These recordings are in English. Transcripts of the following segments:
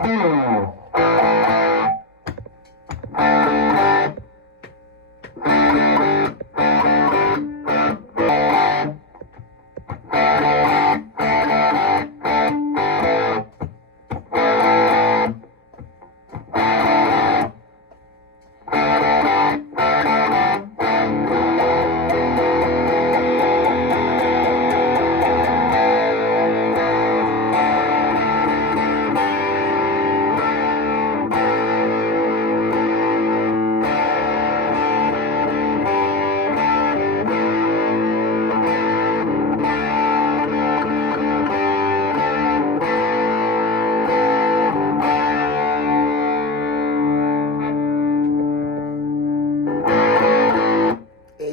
A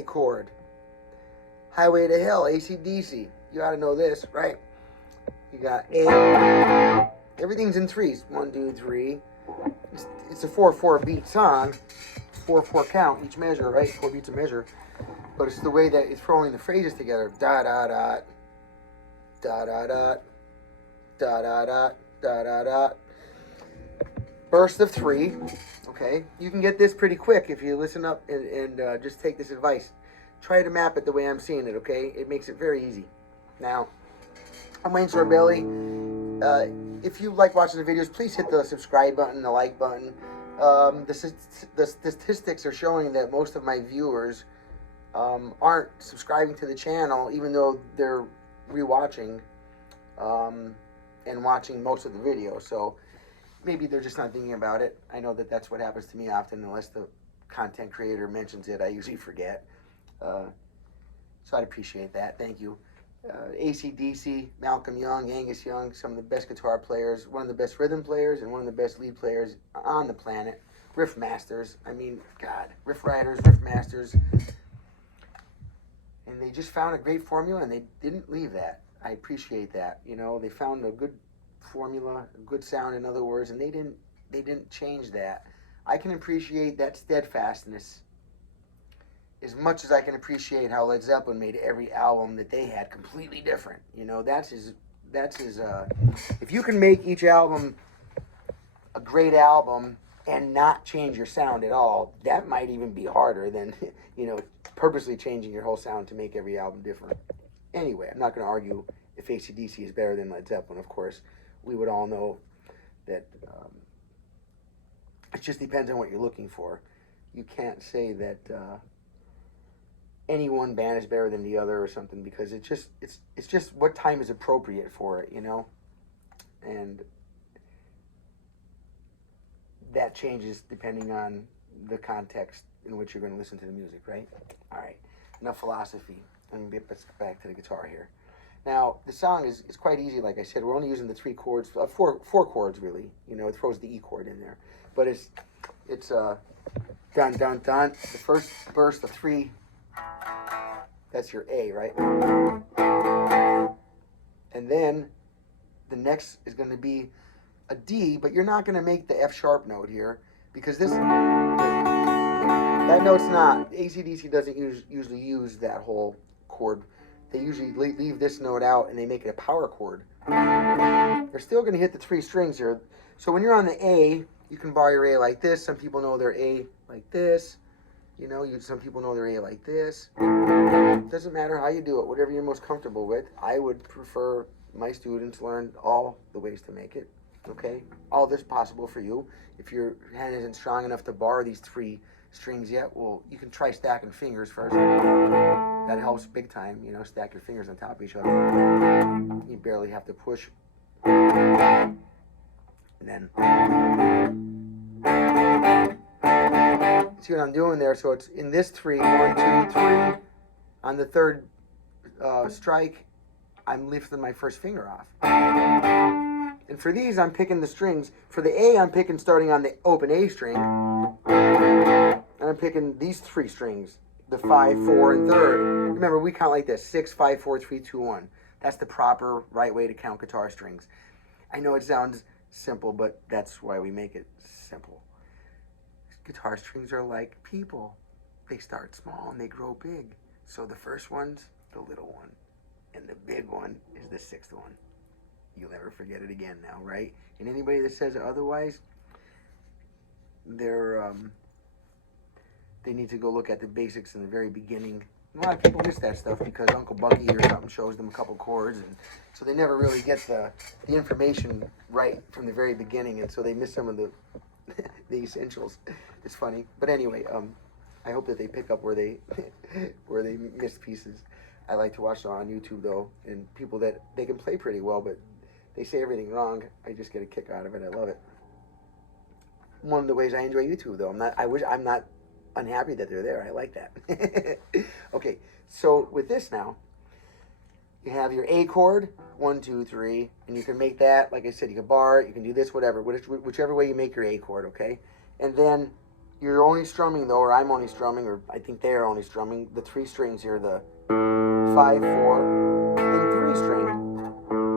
chord. Highway to Hell, AC/DC. You ought to know this, right? You got A. Everything's in threes. 1, 2, 3. It's a 4/4 beat song. 4/4 count each measure, right? 4 beats a measure. But it's the way that it's throwing the phrases together. Da da da. Da da da. Da da da. Da da da. Burst of 3. Okay, you can get this pretty quick if you listen up and just take this advice. Try to map it the way I'm seeing it, okay? It makes it very easy. Now, I'm Wayne Sorbelli. If you like watching the videos, please hit the subscribe button, the like button. The statistics are showing that most of my viewers aren't subscribing to the channel, even though they're rewatching and watching most of the videos. So maybe they're just not thinking about it. I know that that's what happens to me often. Unless the content creator mentions it, I usually forget. So I'd appreciate that. Thank you. AC/DC, Malcolm Young, Angus Young, some of the best guitar players, one of the best rhythm players, and one of the best lead players on the planet. Riff masters. I mean, God, riff writers, riff masters. And they just found a great formula, and they didn't leave that. I appreciate that. You know, they found a good formula, a good sound, in other words, and they didn't change that. I can appreciate that steadfastness as much as I can appreciate how Led Zeppelin made every album that they had completely different. You know, that's his if you can make each album a great album and not change your sound at all, that might even be harder than, you know, purposely changing your whole sound to make every album different. Anyway, I'm not going to argue if AC/DC is better than Led Zeppelin, of course. We would all know that it just depends on what you're looking for. You can't say that any one band is better than the other or something, because it's just what time is appropriate for it, you know? And that changes depending on the context in which you're going to listen to the music, right? All right, enough philosophy. Let me get back to the guitar here. Now, the song is quite easy, like I said. We're only using the 3 chords, four chords, really. You know, it throws the E chord in there. But it's dun, dun, dun. The first burst of 3, that's your A, right? And then the next is going to be a D, but you're not going to make the F sharp note here, because that note's not, AC/DC doesn't usually use that whole chord. They usually leave this note out and they make it a power chord. They're still going to hit the 3 strings here. So when you're on the A, you can bar your A like this. Some people know their A like this. You know, some people know their A like this. It doesn't matter how you do it, whatever you're most comfortable with. I would prefer my students learn all the ways to make it. Okay? All this possible for you. If your hand isn't strong enough to bar these 3 strings yet, well, you can try stacking fingers first. That helps big time, you know, stack your fingers on top of each other. You barely have to push. And then, see what I'm doing there? So it's in this 3, 1, 2, 3. On the 3rd strike, I'm lifting my first finger off. And for these, I'm picking the strings. For the A, I'm picking starting on the open A string. And I'm picking these 3 strings. The 5, 4, and 3rd. Remember, we count like this: 6, 5, 4, 3, 2, 1. That's the proper right way to count guitar strings. I know it sounds simple, but that's why we make it simple. Guitar strings are like people. They start small and they grow big. So the first one's the little one, and the big one is the 6th one. you'll never forget it again now, right? And anybody that says otherwise, they need to go look at the basics in the very beginning. A lot of people miss that stuff because Uncle Bucky or something shows them a couple chords, and so they never really get the information right from the very beginning, and so they miss some of the the essentials. It's funny, but anyway, I hope that they pick up where they where they missed pieces. I like to watch them on YouTube though, and people that they can play pretty well, but they say everything wrong. I just get a kick out of it. I love it. One of the ways I enjoy YouTube though. I'm not unhappy that they're there. I like that. Okay, so with this now, you have your A chord, 1, 2, 3, and you can make that, like I said, you can bar it, you can do this, whatever, whichever way you make your A chord, okay? And then you're only strumming though, or I'm only strumming, or I think they're only strumming, the 3 strings here, the 5, 4, and 3 string.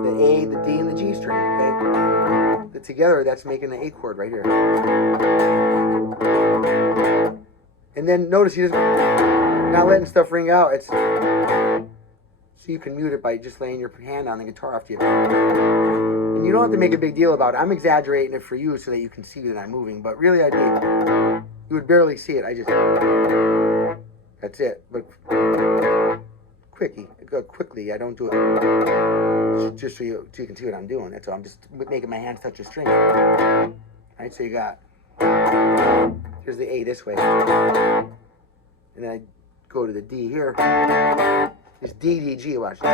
The A, the D, and the G string, okay? Together, that's making the A chord right here. And then notice he doesn't, not letting stuff ring out. It's so you can mute it by just laying your hand on the guitar off to you. And you don't have to make a big deal about it. I'm exaggerating it for you so that you can see that I'm moving, but really I did. You would barely see it. I just, that's it. But quickly, I don't do it just so you can see what I'm doing. That's all. I'm just making my hands touch a string. All right, so you got, here's the A this way. And then I go to the D here. It's D, D, G, watch. D, D,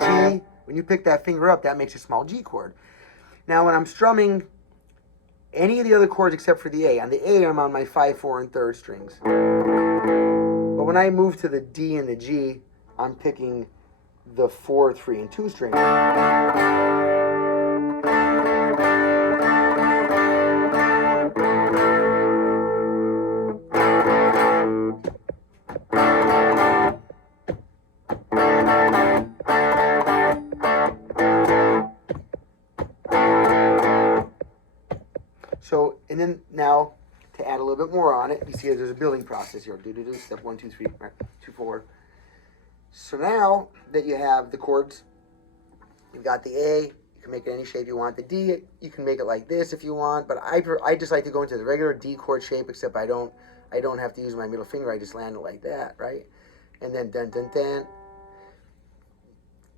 G. When you pick that finger up, that makes a small G chord. Now when I'm strumming any of the other chords except for the A, on the A I'm on my 5, 4, and 3rd strings. But when I move to the D and the G, I'm picking the 4, 3, and 2 string. So, and then now to add a little bit more on it, you see there's a building process here. Step 1, 2, 3, 2, 4. So now that you have the chords, you've got the A, you can make it any shape you want. The D, you can make it like this if you want, but I just like to go into the regular D chord shape, except I don't have to use my middle finger. I just land it like that, right? And then dun dun dun.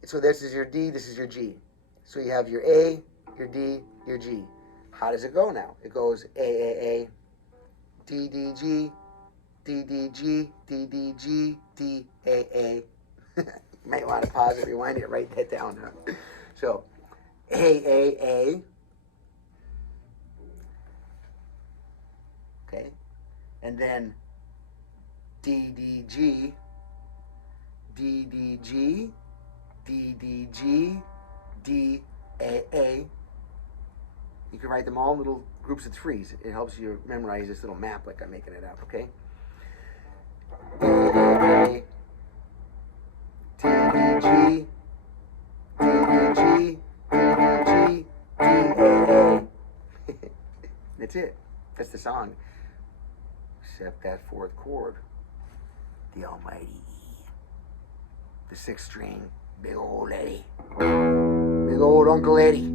So this is your D, this is your G. So you have your A, your D, your G. How does it go now? It goes A, D, D, G, D, D, G, D, D, G, D, A. You might want to pause it, rewind it, write that down. Huh? So, A. Okay. And then D, D, G, D, D, G, D, D, G, D, A. You can write them all in little groups of 3s. It helps you memorize this little map like I'm making it up, okay? A, D, D, G, D, D, G, D, D, G, D, A. That's it. That's the song. Except that 4th chord. The almighty E. The 6th string. Big old Eddie. Big old Uncle Eddie.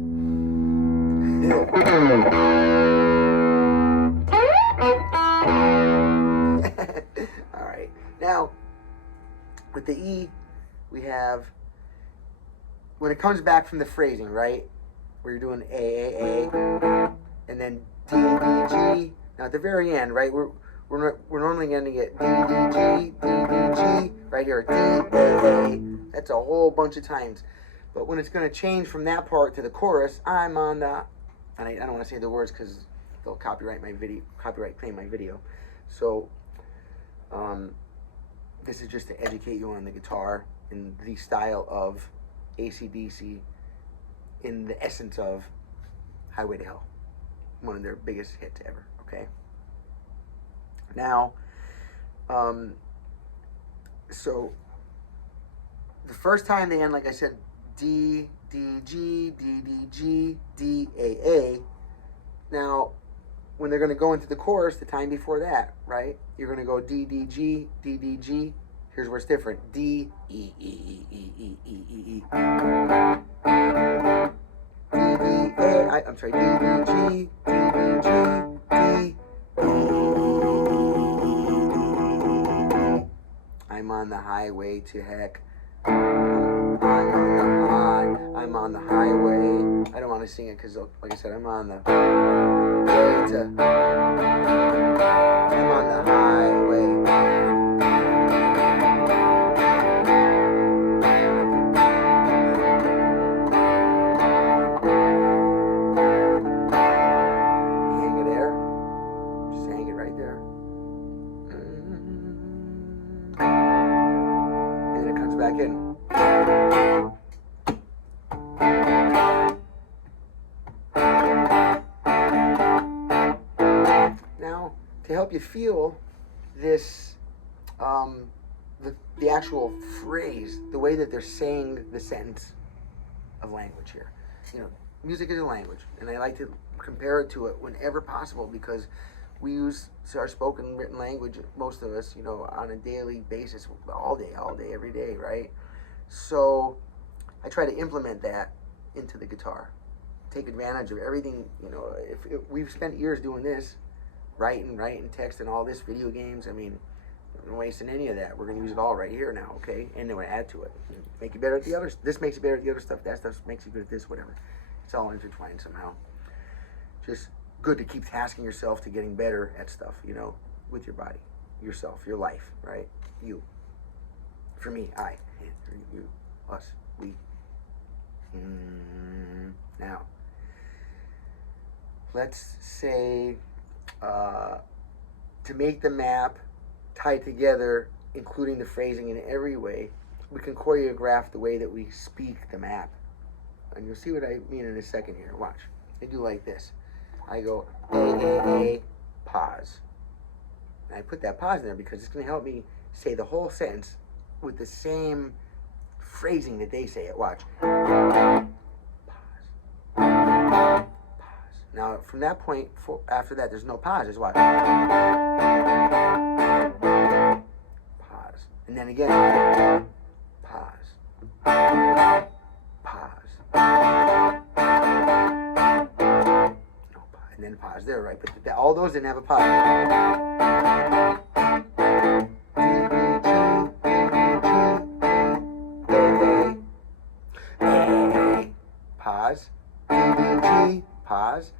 All right. Now, with the E, we have, when it comes back from the phrasing, right, where you're doing A, and then D, D, G. Now at the very end, right, we're normally going to get D, D, G, D, D, G, right here, D, A. That's a whole bunch of times. But when it's going to change from that part to the chorus, I'm on the, and I don't want to say the words because they'll copyright claim my video. So this is just to educate you on the guitar in the style of AC/DC, in the essence of Highway to Hell, one of their biggest hits ever, okay? Now, so the first time they end, like I said, D, D, G, D, D, G, D, A. Now, when they're going to go into the chorus, the time before that, right? You're going to go D, D, G, D, D, G. Here's where it's different. D, E. I'm sorry, D, D, G, D, D, G, D, I'm on the highway to heck. I'm on the highway. I don't want to sing it because, like I said, I'm on the way to. I'm on the highway. Hang it there. Just hang it right there. And then it comes back in. To help you feel this, the actual phrase, the way that they're saying the sentence of language here. You know, music is a language, and I like to compare it to it whenever possible because we use our spoken written language, most of us, you know, on a daily basis, all day, every day, right? So I try to implement that into the guitar, take advantage of everything. You know, if we've spent years doing this, writing, texting, all this, video games. I mean, we're not wasting any of that. We're going to use it all right here now, okay? And then we're going to add to it. Make you better at the others. This makes you better at the other stuff. That stuff makes you good at this, whatever. It's all intertwined somehow. Just good to keep tasking yourself to getting better at stuff, you know, with your body, yourself, your life, right? You. For me, I. You. Us. We. Now, let's say... to make the map tie together, including the phrasing in every way, we can choreograph the way that we speak the map. And you'll see what I mean in a second here. Watch. I do like this. I go, A, pause. And I put that pause in there because it's going to help me say the whole sentence with the same phrasing that they say it. Watch. Pause. Now, from that point, after that, there's no pause. Just watch. Pause. And then again. Pause. Pause. No pause. And then pause there, right? But all those didn't have a pause. Pause. Pause.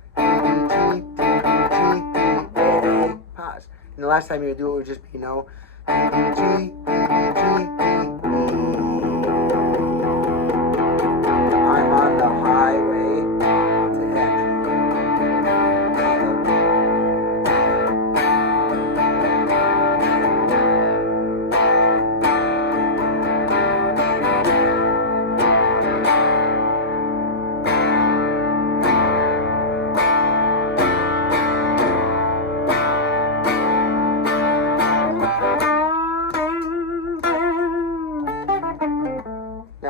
Pause. And the last time you would do it would just be, you know, I'm on the highway to heck.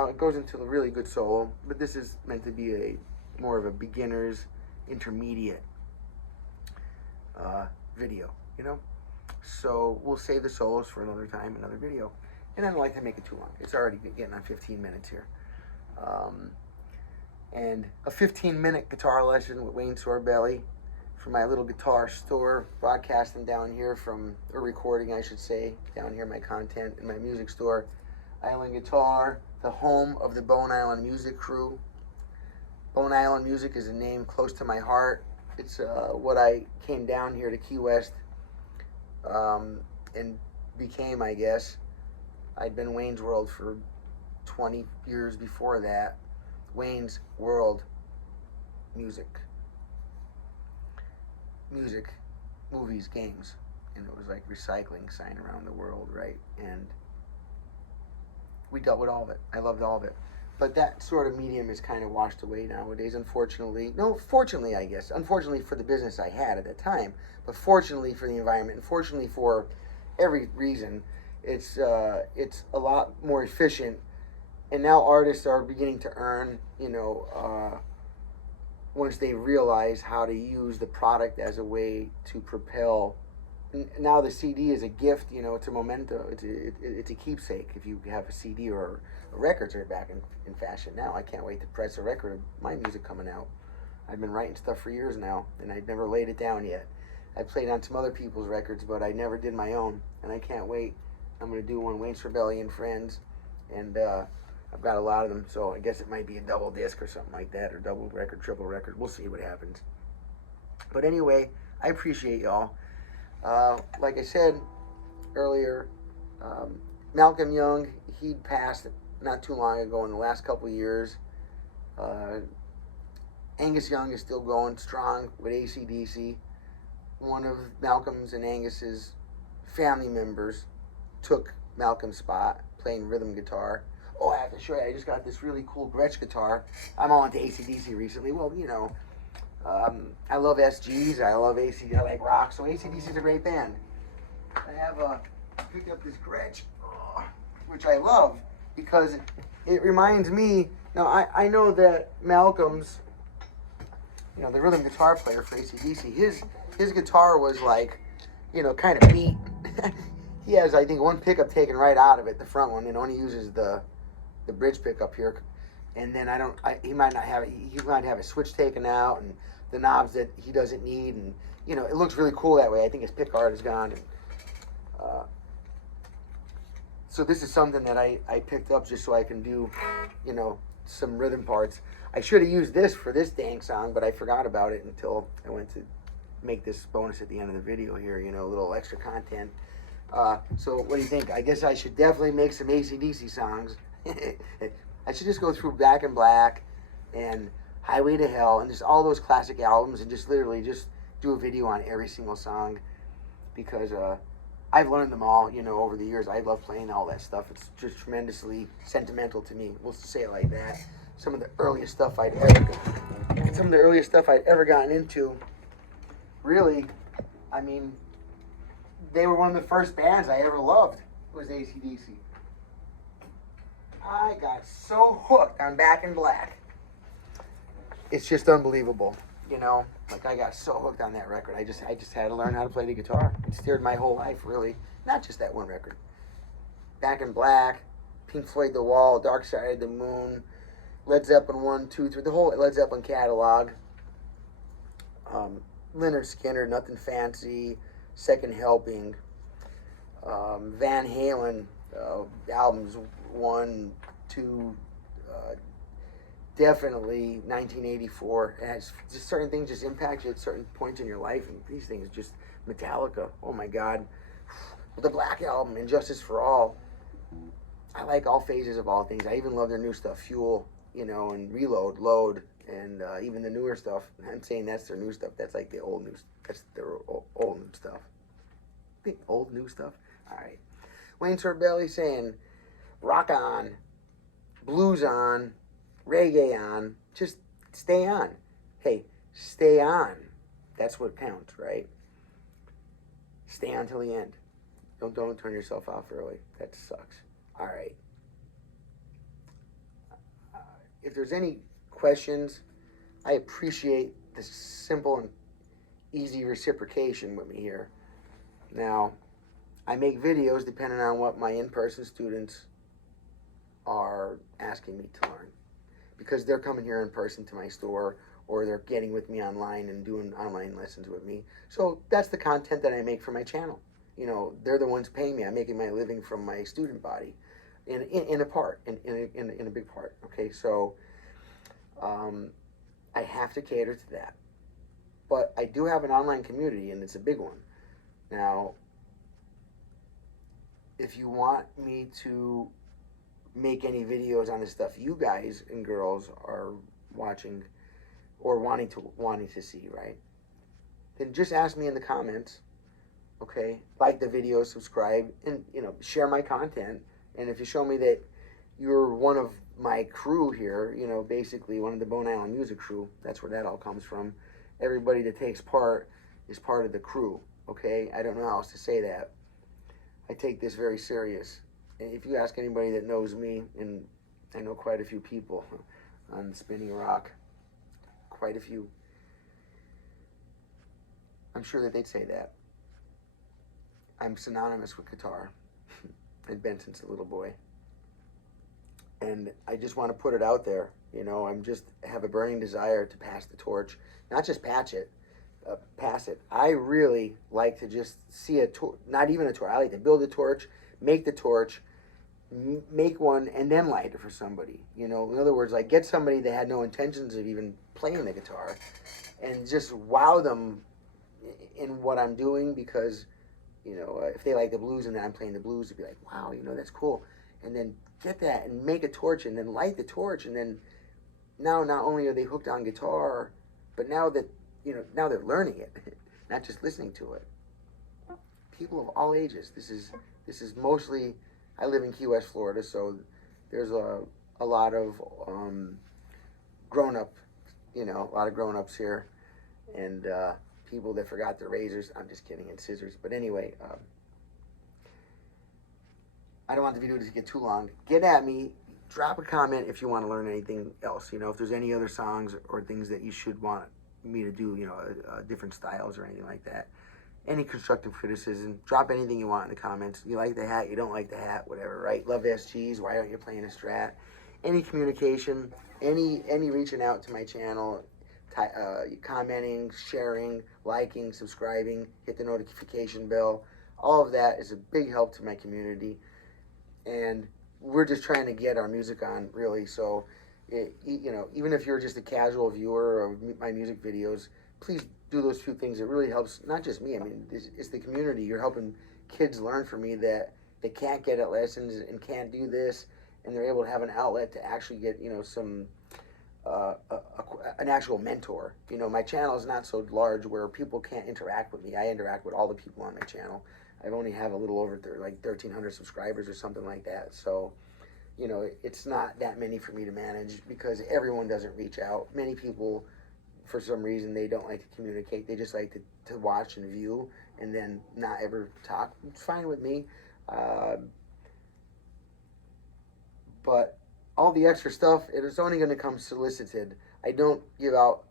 It goes into a really good solo, but this is meant to be a more of a beginner's intermediate video, you know? So we'll save the solos for another time, another video. And I don't like to make it too long. It's already getting on 15 minutes here. And a 15-minute guitar lesson with Wayne Sorbelli from my little guitar store, broadcasting down here from, or recording I should say, down here my content in my music store. Island Guitar, the home of the Bone Island Music Crew. Bone Island Music is a name close to my heart. It's what I came down here to Key West and became, I guess. I'd been Wayne's World for 20 years before that. Wayne's World Music. Music, movies, games. And it was like recycling sign around the world, right? And we dealt with all of it. I loved all of it. But that sort of medium is kind of washed away nowadays, unfortunately. No, fortunately, I guess. Unfortunately for the business I had at the time, but fortunately for the environment, and fortunately for every reason, it's a lot more efficient. And now artists are beginning to earn, you know, once they realize how to use the product as a way to propel. Now the CD is a gift, you know, it's a memento, it's a keepsake. If you have a CD or records are back in fashion now. I can't wait to press a record of my music coming out. I've been writing stuff for years now, and I've never laid it down yet. I played on some other people's records, but I never did my own, and I can't wait. I'm going to do one, Wayne Sorbelli and Friends, and I've got a lot of them, so I guess it might be a double disc or something like that, or double record, triple record. We'll see what happens. But anyway, I appreciate y'all. Like I said earlier, Malcolm Young, he passed not too long ago in the last couple of years. Angus Young is still going strong with AC/DC. One of Malcolm's and Angus's family members took Malcolm's spot playing rhythm guitar. Oh, I have to show you, I just got this really cool Gretsch guitar. I'm all into AC/DC recently. Well, you know, I love SGs, I love AC, I like rock, so AC/DC is a great band. I picked up this Gretsch, which I love, because it reminds me, now I know that Malcolm's, you know, the rhythm guitar player for AC/DC, his guitar was like, you know, kind of beat. He has, I think, one pickup taken right out of it, the front one, and only uses the bridge pickup here. And then he might not have it, he might have a switch taken out and the knobs that he doesn't need, and you know, it looks really cool that way. I think his pick guard is gone. And, so this is something that I picked up just so I can do, you know, some rhythm parts. I should have used this for this dang song, but I forgot about it until I went to make this bonus at the end of the video here, you know, a little extra content. So what do you think? I guess I should definitely make some AC/DC songs. I should just go through Back in Black and Highway to Hell and just all those classic albums and just literally just do a video on every single song, because I've learned them all, you know, over the years. I love playing all that stuff. It's just tremendously sentimental to me. We'll say it like that. Some of the earliest stuff I'd ever gotten into, really, I mean, they were one of the first bands I ever loved, was AC/DC. I got so hooked on Back in Black. It's just unbelievable, you know. Like, I got so hooked on that record. I just had to learn how to play the guitar. It steered my whole life, really. Not just that one record. Back in Black, Pink Floyd, The Wall, Dark Side of the Moon, Led Zeppelin 1, 2, 3, the whole Led Zeppelin catalog. Lynyrd Skynyrd, Nothing Fancy, Second Helping, Van Halen, albums 1, 2, definitely 1984. It has just certain things just impact you at certain points in your life, and these things just, Metallica, oh my God. The Black Album, Injustice for All. I like all phases of all things. I even love their new stuff, Fuel, you know, and Reload, Load, and even the newer stuff. I'm saying that's their new stuff. That's like the old new, that's their old new stuff. The old new stuff? All right. Wayne Sorbelli saying, rock on, blues on, reggae on, just stay on. Hey, stay on. That's what counts, right? Stay on till the end. Don't turn yourself off early. That sucks. All right. If there's any questions, I appreciate the simple and easy reciprocation with me here. Now, I make videos depending on what my in-person students are asking me to learn, because they're coming here in person to my store, or they're getting with me online and doing online lessons with me. So that's the content that I make for my channel. You know, they're the ones paying me. I'm making my living from my student body, in a big part. Okay, so I have to cater to that. But I do have an online community, and it's a big one. Now, if you want me to make any videos on the stuff you guys and girls are watching or wanting to see, right? Then just ask me in the comments, okay? Like the video, subscribe, and, you know, share my content. And if you show me that you're one of my crew here, you know, basically one of the Bone Island Music crew, that's where that all comes from. Everybody that takes part is part of the crew, okay? I don't know how else to say that. I take this very serious. And if you ask anybody that knows me, and I know quite a few people on Spinning Rock, quite a few, I'm sure that they'd say that. I'm synonymous with guitar. I've been since a little boy. and I just want to put it out there. You know, I'm just have a burning desire to pass the torch, not just pass it. I really like to just see a torch, not even a torch. I like to build a torch, make the torch, make one, and then light it for somebody. You know, in other words, like get somebody that had no intentions of even playing the guitar, and just wow them in what I'm doing because, you know, if they like the blues and then I'm playing the blues, they'd be like, wow, you know, that's cool. And then get that and make a torch and then light the torch, and then now not only are they hooked on guitar, but now that, you know, now they're learning it, not just listening to it. People of all ages. This is mostly. I live in Key West, Florida, so there's a lot of grown up, you know, a lot of grown ups here, and people that forgot their razors. I'm just kidding, and scissors. But anyway, I don't want the video to get too long. Get at me. Drop a comment if you want to learn anything else. You know, if there's any other songs or things that you should want me to do, you know, different styles or anything like that. Any constructive criticism. Drop anything you want in the comments. You like the hat, you don't like the hat, whatever, right? Love SGs, why aren't you playing a Strat? Any communication, any reaching out to my channel, commenting, sharing, liking, subscribing, hit the notification bell. All of that is a big help to my community. And we're just trying to get our music on, really. So, you know, even if you're just a casual viewer of my music videos, please do those few things. It really helps, not just me. I mean, it's the community. You're helping kids learn from me that they can't get at lessons and can't do this, and they're able to have an outlet to actually get, you know, some an actual mentor. You know, my channel is not so large where people can't interact with me. I interact with all the people on my channel. I only have a little over like 1,300 subscribers or something like that. So, you know, it's not that many for me to manage because everyone doesn't reach out. Many people, for some reason, they don't like to communicate. They just like to watch and view and then not ever talk. It's fine with me. But all the extra stuff, it is only going to come solicited. I don't give out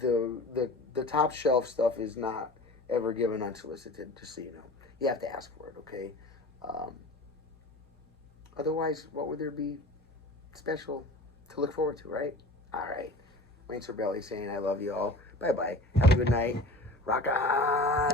the top shelf stuff is not ever given unsolicited, just so you know. You have to ask for it, okay? Otherwise, what would there be special to look forward to, right? All right. Wayne Sorbelli saying I love you all. Bye-bye. Have a good night. Rock on.